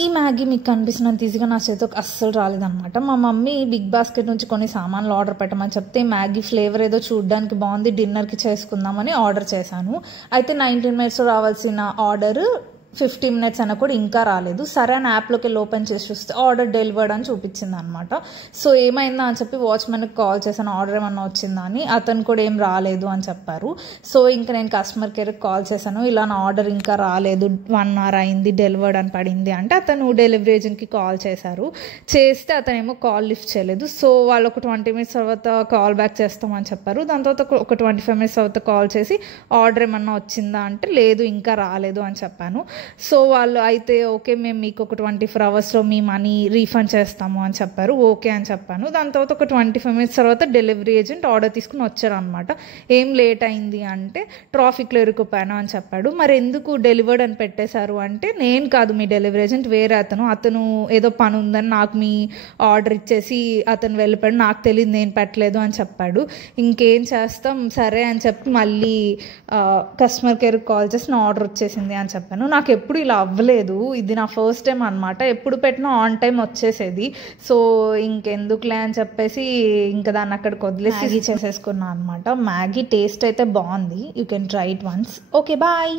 ఈ మ్యాగీ మీకు కనిపిస్తున్నంత ఈజీగా నా చేతికి అస్సలు రాలేదనమాట. మా మమ్మీ బిగ్ బాస్కెట్ నుంచి కొన్ని సామాన్లు ఆర్డర్ పెట్టమని చెప్తే మ్యాగీ ఫ్లేవర్ ఏదో చూడడానికి బాగుంది, డిన్నర్కి చేసుకుందామని ఆర్డర్ చేశాను. అయితే 19 minutes రావాల్సిన ఆర్డర్ 50 minutes అయినా కూడా ఇంకా రాలేదు. సరే అని యాప్లోకి వెళ్ళి ఓపెన్ చేసి చూస్తే ఆర్డర్ డెలివర్డ్ అని చూపించింది అనమాట. సో ఏమైందా అని చెప్పి వాచ్మెన్కి కాల్ చేశాను, ఆర్డర్ ఏమన్నా వచ్చిందా అని. అతను కూడా ఏం రాలేదు అని చెప్పారు. సో ఇంకా నేను కస్టమర్ కేర్కి కాల్ చేశాను, ఇలా నా ఆర్డర్ ఇంకా రాలేదు, 1 hour అయింది, డెలివర్డ్ అని పడింది అంటే అతను డెలివరీ ఏజెంట్కి కాల్ చేశారు. చేస్తే అతనేమో కాల్ లిఫ్ట్ చేయలేదు. సో వాళ్ళు ఒక 20 minutes తర్వాత కాల్ బ్యాక్ చేస్తామని చెప్పారు. దాని తర్వాత ఒక 25 minutes తర్వాత కాల్ చేసి ఆర్డర్ ఏమన్నా వచ్చిందా అంటే లేదు ఇంకా రాలేదు అని చెప్పాను. సో వాళ్ళు అయితే ఓకే మేము మీకు ఒక 24 hours మీ మనీ రీఫండ్ చేస్తాము అని చెప్పారు. ఓకే అని చెప్పాను. దాని తర్వాత ఒక 25 minutes తర్వాత డెలివరీ ఏజెంట్ ఆర్డర్ తీసుకుని వచ్చారనమాట. ఏం లేట్ అయింది అంటే ట్రాఫిక్లో ఇరుక్కుపోయాను అని చెప్పాడు. మరి ఎందుకు డెలివర్డ్ అని పెట్టేశారు అంటే నేను కాదు మీ డెలివరీ ఏజెంట్, వేరే అతను ఏదో పని ఉందని నాకు మీ ఆర్డర్ ఇచ్చేసి అతను వెళ్ళిపోయాడు, నాకు తెలియదు నేను పెట్టలేదు అని చెప్పాడు. ఇంకేం చేస్తాం సరే అని చెప్పి మళ్ళీ కస్టమర్ కేర్కి కాల్ చేసి నా ఆర్డర్ వచ్చేసింది అని చెప్పాను. నాకు ఎప్పుడు ఇలా అవ్వలేదు, ఇది నా ఫస్ట్ టైం అనమాట. ఎప్పుడు పెట్టినా ఆన్ టైం వచ్చేసేది. సో ఇంకెందుకులే అని చెప్పేసి ఇంకా దాన్ని అక్కడికి వదిలేసి మ్యాగీ చేసేసుకున్నాను అనమాట. మ్యాగీ టేస్ట్ అయితే బాగుంది, you can try it once. Okay bye.